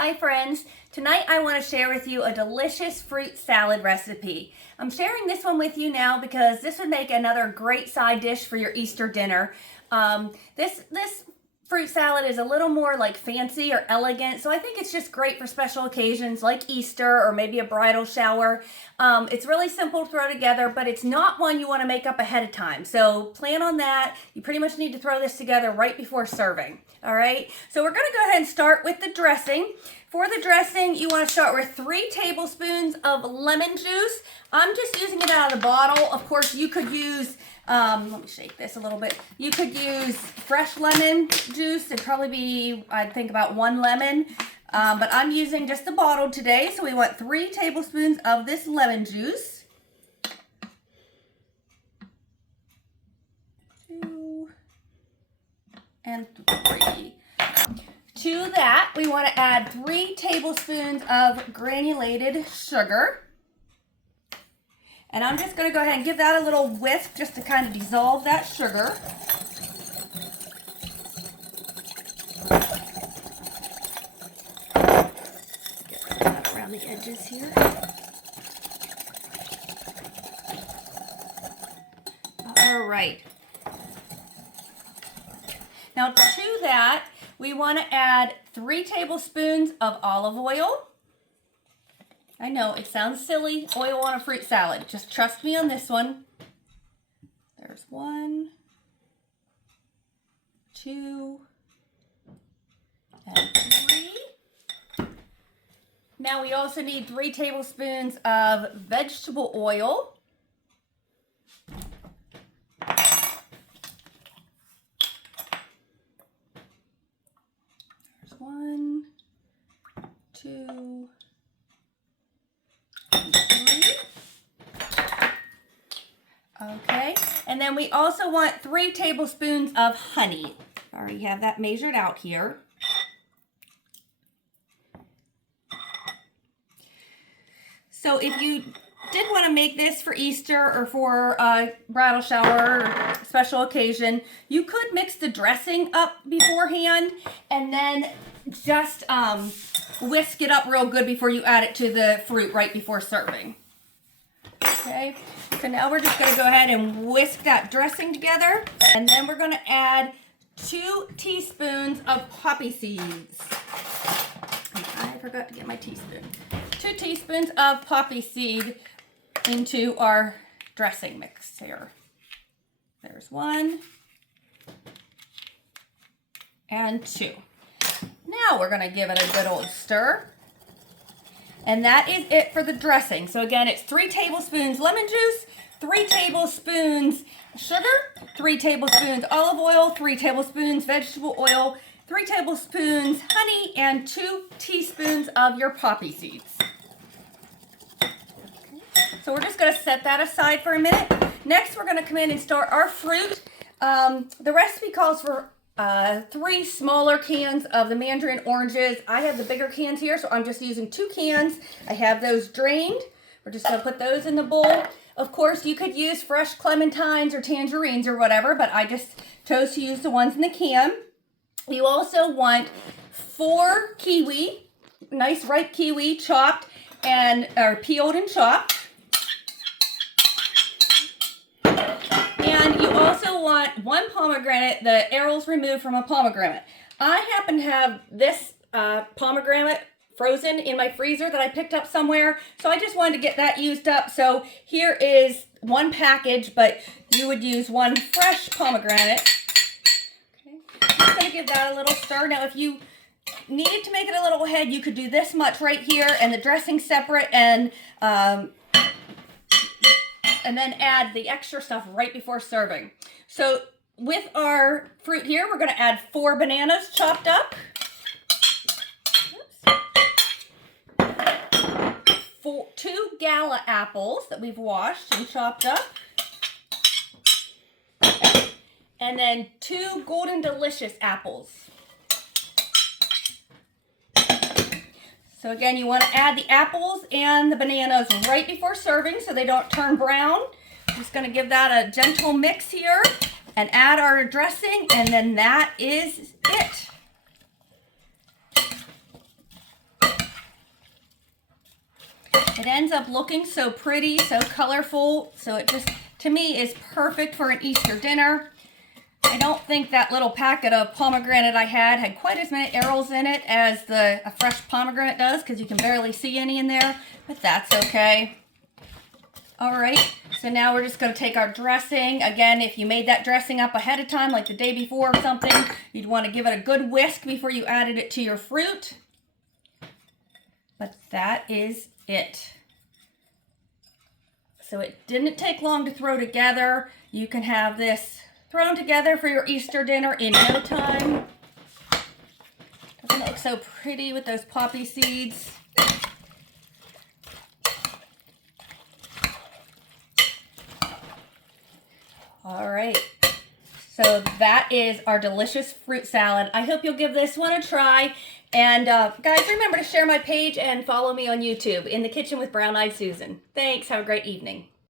Hi friends, tonight I want to share with you a delicious fruit salad recipe. I'm sharing this one with you now because this would make another great side dish for your Easter dinner. This fruit salad is a little more like fancy or elegant, so I think it's just great for special occasions like Easter or maybe a bridal shower. It's really simple to throw together, but it's not one you want to make up ahead of time. So plan on that. You pretty much need to throw this together right before serving. All right, so we're going to go ahead and start with the dressing. For the dressing, you want to start with 3 tablespoons of lemon juice. I'm just using it out of the bottle. Of course, you could use, let me shake this a little bit. You could use fresh lemon juice. It'd probably be, I'd think about 1 lemon. But I'm using just the bottle today. So we want 3 tablespoons of this lemon juice. 2 and 3. To that, we want to add 3 tablespoons of granulated sugar. And I'm just going to go ahead and give that a little whisk just to kind of dissolve that sugar. Get that around the edges here. All right. Now to that, we want to add 3 tablespoons of olive oil. I know, it sounds silly, oil on a fruit salad. Just trust me on this one. There's 1, 2, and 3. Now we also need 3 tablespoons of vegetable oil. There's 1, 2, 3. Okay, and then we also want 3 tablespoons of honey. I already have that measured out here. So if you did want to make this for Easter or for a bridal shower or special occasion, you could mix the dressing up beforehand and then just whisk it up real good before you add it to the fruit right before serving. Okay, so now we're just going to go ahead and whisk that dressing together, and then we're going to add 2 teaspoons of poppy seeds. I forgot to get my teaspoon. 2 teaspoons of poppy seed into our dressing mix here. There's 1 and 2. Now we're going to give it a good old stir. And that is it for the dressing. So again, it's 3 tablespoons lemon juice, 3 tablespoons sugar, 3 tablespoons olive oil, 3 tablespoons vegetable oil, 3 tablespoons honey, and 2 teaspoons of your poppy seeds. So we're just going to set that aside for a minute. Next, we're going to come in and start our fruit. The recipe calls for 3 smaller cans of the mandarin oranges. I have the bigger cans here, so I'm just using 2 cans. I have those drained. We're just going to put those in the bowl. Of course, you could use fresh clementines or tangerines or whatever, but I just chose to use the ones in the can. You also want 4 kiwi, nice ripe kiwi, chopped or peeled and chopped. And you also want 1 pomegranate, the arrows removed from a pomegranate. I happen to have this pomegranate frozen in my freezer that I picked up somewhere, so I just wanted to get that used up. So here is 1 package, but you would use 1 fresh pomegranate. Okay, I'm just going to give that a little stir. Now, if you needed to make it a little head, you could do this much right here and the dressing separate, and then add the extra stuff right before serving. So with our fruit here, we're going to add 4 bananas chopped up. 2 gala apples that we've washed and chopped up. And then 2 Golden Delicious apples. So again, you want to add the apples and the bananas right before serving so they don't turn brown. I'm just going to give that a gentle mix here and add our dressing, and then that is it. It ends up looking so pretty, so colorful. So it just, to me, is perfect for an Easter dinner. I don't think that little packet of pomegranate I had quite as many arrows in it as a fresh pomegranate does, because you can barely see any in there, but that's okay. All right, so now we're just going to take our dressing. Again, if you made that dressing up ahead of time, like the day before or something, you'd want to give it a good whisk before you added it to your fruit. But that is it. So it didn't take long to throw together. You can have this thrown together for your Easter dinner in no time. Doesn't it look so pretty with those poppy seeds? All right, so that is our delicious fruit salad. I hope you'll give this one a try. And guys, remember to share my page and follow me on YouTube, In the Kitchen with Brown Eyed Susan. Thanks, have a great evening.